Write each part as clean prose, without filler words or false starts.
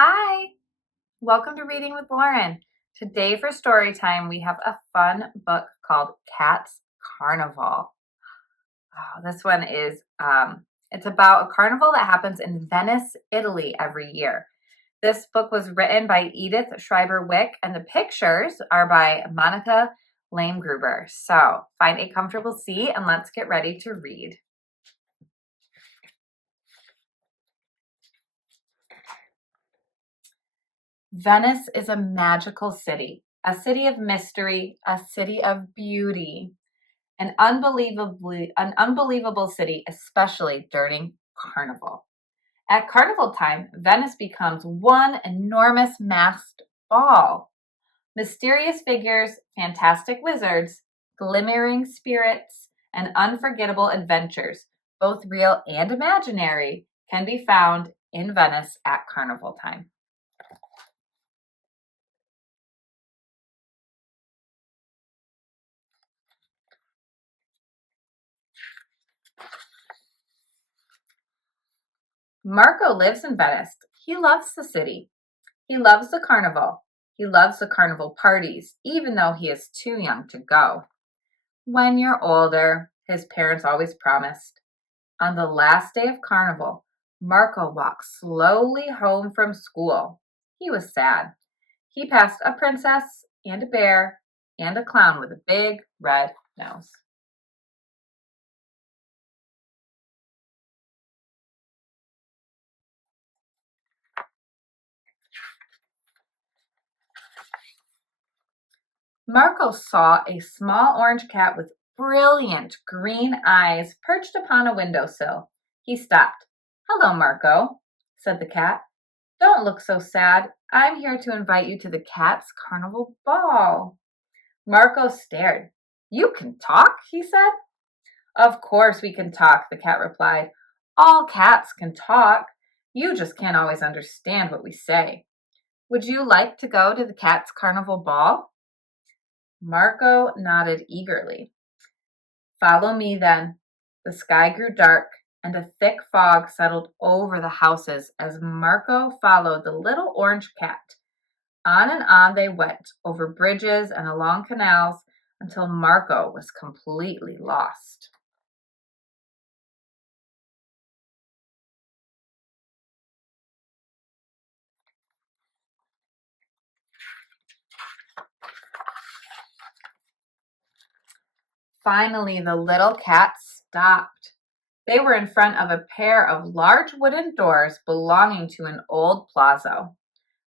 Hi, welcome to Reading with Lauren. Today for story time, we have a fun book called Cats Carnival. This one is, it's about a carnival that happens in Venice, Italy every year. This book was written by Edith Schreiber-Wicke and the pictures are by Monika Laimgruber. So find a comfortable seat and let's get ready to read. Venice is a magical city, a city of mystery, a city of beauty, an unbelievable city, especially during Carnival. At Carnival time, Venice becomes one enormous masked ball. Mysterious figures, fantastic wizards, glimmering spirits, and unforgettable adventures, both real and imaginary, can be found in Venice at Carnival time. Marco lives in Venice. He loves the city. He loves the carnival. He loves the carnival parties, even though he is too young to go. When you're older, his parents always promised. On the last day of carnival, Marco walked slowly home from school. He was sad. He passed a princess and a bear and a clown with a big red nose. Marco saw a small orange cat with brilliant green eyes perched upon a windowsill. He stopped. "Hello, Marco," said the cat. "Don't look so sad. I'm here to invite you to the Cats Carnival Ball." Marco stared. "You can talk?" he said. "Of course we can talk," the cat replied. "All cats can talk. You just can't always understand what we say. Would you like to go to the Cats Carnival Ball?" Marco nodded eagerly. "Follow me then." The sky grew dark and a thick fog settled over the houses as Marco followed the little orange cat. On and on they went, over bridges and along canals, until Marco was completely lost. Finally, the little cat stopped. They were in front of a pair of large wooden doors belonging to an old plaza.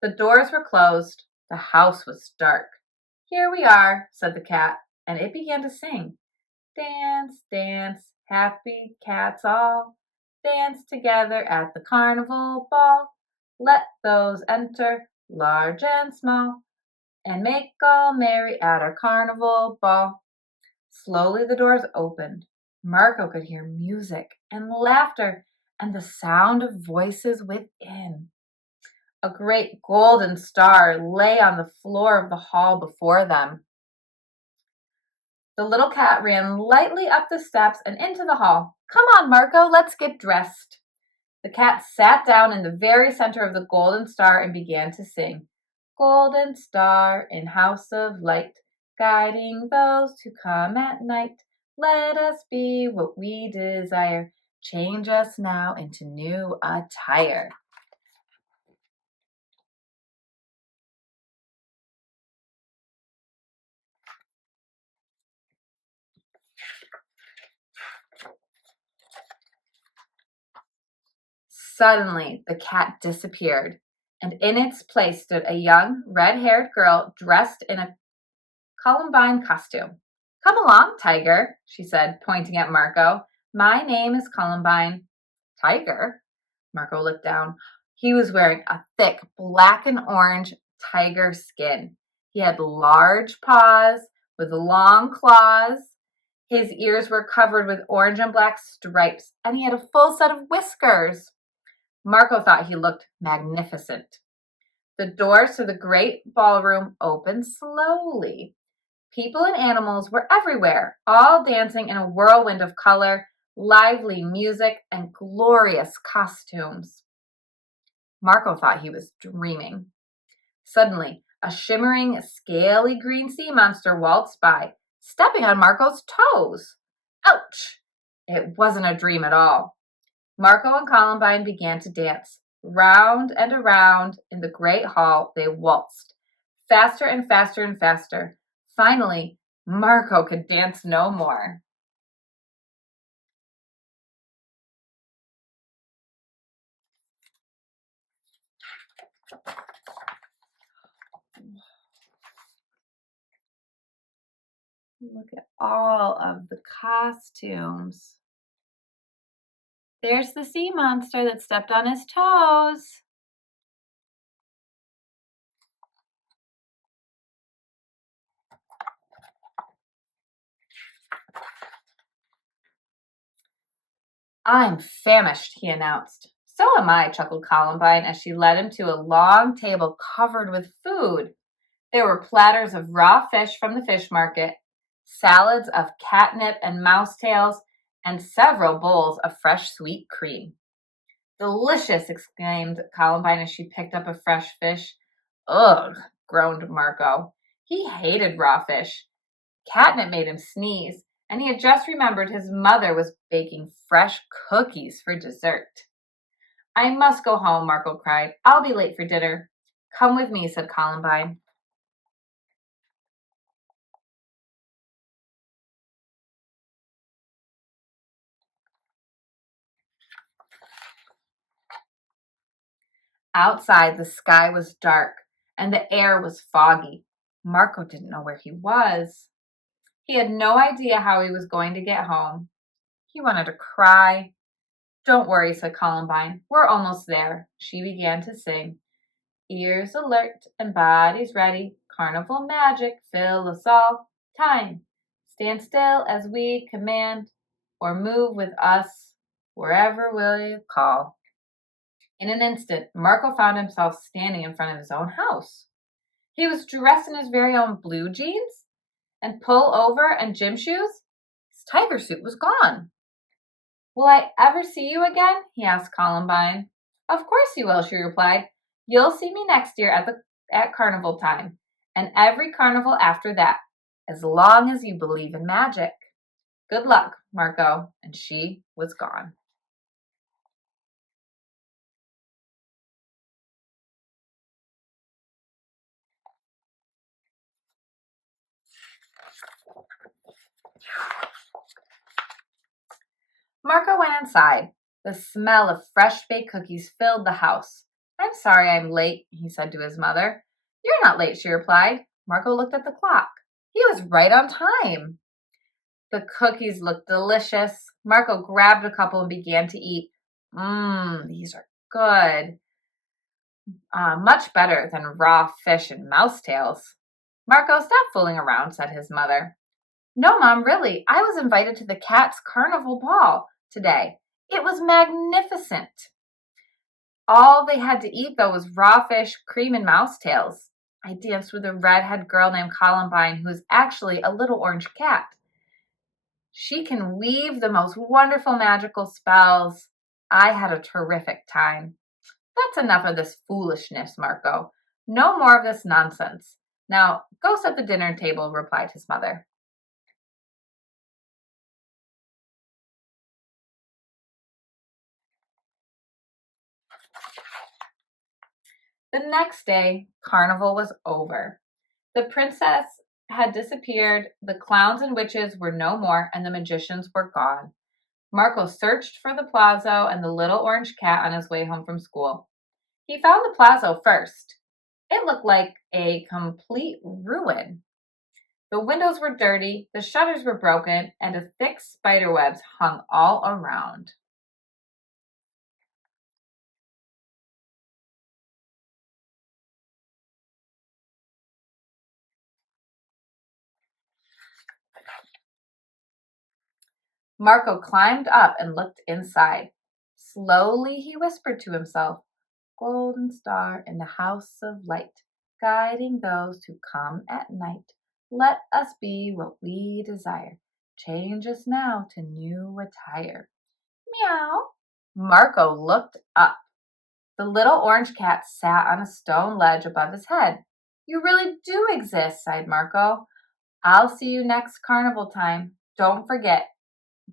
The doors were closed. The house was dark. "Here we are," said the cat, and it began to sing. "Dance, dance, happy cats all. Dance together at the carnival ball. Let those enter, large and small, and make all merry at our carnival ball." Slowly the doors opened. Marco could hear music and laughter and the sound of voices within. A great golden star lay on the floor of the hall before them. The little cat ran lightly up the steps and into the hall. "Come on, Marco, let's get dressed." The cat sat down in the very center of the golden star and began to sing. "Golden star in house of light, guiding those who come at night. Let us be what we desire. Change us now into new attire." Suddenly, the cat disappeared, and in its place stood a young, red-haired girl dressed in a Columbine costume. "Come along, Tiger," she said, pointing at Marco. "My name is Columbine." "Tiger?" Marco looked down. He was wearing a thick black and orange tiger skin. He had large paws with long claws. His ears were covered with orange and black stripes, and he had a full set of whiskers. Marco thought he looked magnificent. The doors to the great ballroom opened slowly. People and animals were everywhere, all dancing in a whirlwind of color, lively music, and glorious costumes. Marco thought he was dreaming. Suddenly, a shimmering, scaly green sea monster waltzed by, stepping on Marco's toes. Ouch! It wasn't a dream at all. Marco and Columbine began to dance. Round and around in the great hall they waltzed, faster and faster and faster. Finally, Marco could dance no more. Look at all of the costumes. There's the sea monster that stepped on his toes. I'm famished, he announced. So am I, chuckled Columbine as she led him to a long table covered with food. There were platters of raw fish from the fish market, salads of catnip and mouse tails, and several bowls of fresh sweet cream. Delicious, exclaimed Columbine as she picked up a fresh fish. Ugh, groaned Marco. He hated raw fish. Catnip made him sneeze, and he had just remembered his mother was baking fresh cookies for dessert. I must go home, Marco cried. I'll be late for dinner. Come with me, said Columbine. Outside, the sky was dark, and the air was foggy. Marco didn't know where he was. He had no idea how he was going to get home. He wanted to cry. Don't worry, said Columbine. We're almost there. She began to sing. Ears alert and bodies ready. Carnival magic, fill us all. Time. Stand still as we command, or move with us wherever we call. In an instant, Marco found himself standing in front of his own house. He was dressed in his very own blue jeans and pull over and gym shoes. His tiger suit was gone. Will I ever see you again? He asked Columbine. Of course you will, she replied. You'll see me next year at carnival time, and every carnival after that, as long as you believe in magic. Good luck, Marco. And she was gone. Marco went inside. The smell of fresh baked cookies filled the house. I'm sorry I'm late, he said to his mother. You're not late, she replied. Marco looked at the clock. He was right on time. The cookies looked delicious. Marco grabbed a couple and began to eat. These are good. Much better than raw fish and mouse tails. Marco, stop fooling around, said his mother. No, Mom, really. I was invited to the Cats Carnival ball today. It was magnificent. All they had to eat, though, was raw fish, cream, and mouse tails. I danced with a redhead girl named Columbine, who is actually a little orange cat. She can weave the most wonderful magical spells. I had a terrific time. That's enough of this foolishness, Marco. No more of this nonsense. Now, go set the dinner table, replied his mother. The next day, carnival was over. The princess had disappeared, the clowns and witches were no more, and the magicians were gone. Marco searched for the Plazo and the little orange cat on his way home from school. He found the Plazo first. It looked like a complete ruin. The windows were dirty, the shutters were broken, and a thick spider webs hung all around. Marco climbed up and looked inside. Slowly he whispered to himself, Golden star in the house of light, guiding those who come at night. Let us be what we desire. Change us now to new attire. Meow. Marco looked up. The little orange cat sat on a stone ledge above his head. You really do exist, sighed Marco. I'll see you next carnival time. Don't forget.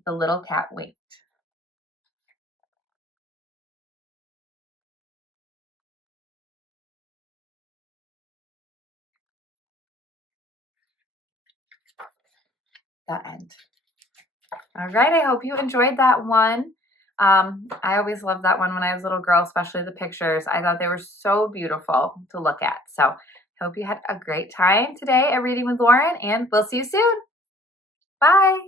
The little cat winked. The end. All right, I hope you enjoyed that one. I always loved that one when I was a little girl, especially the pictures. I thought they were so beautiful to look at. So hope you had a great time today at Reading with Lauren, and we'll see you soon. Bye.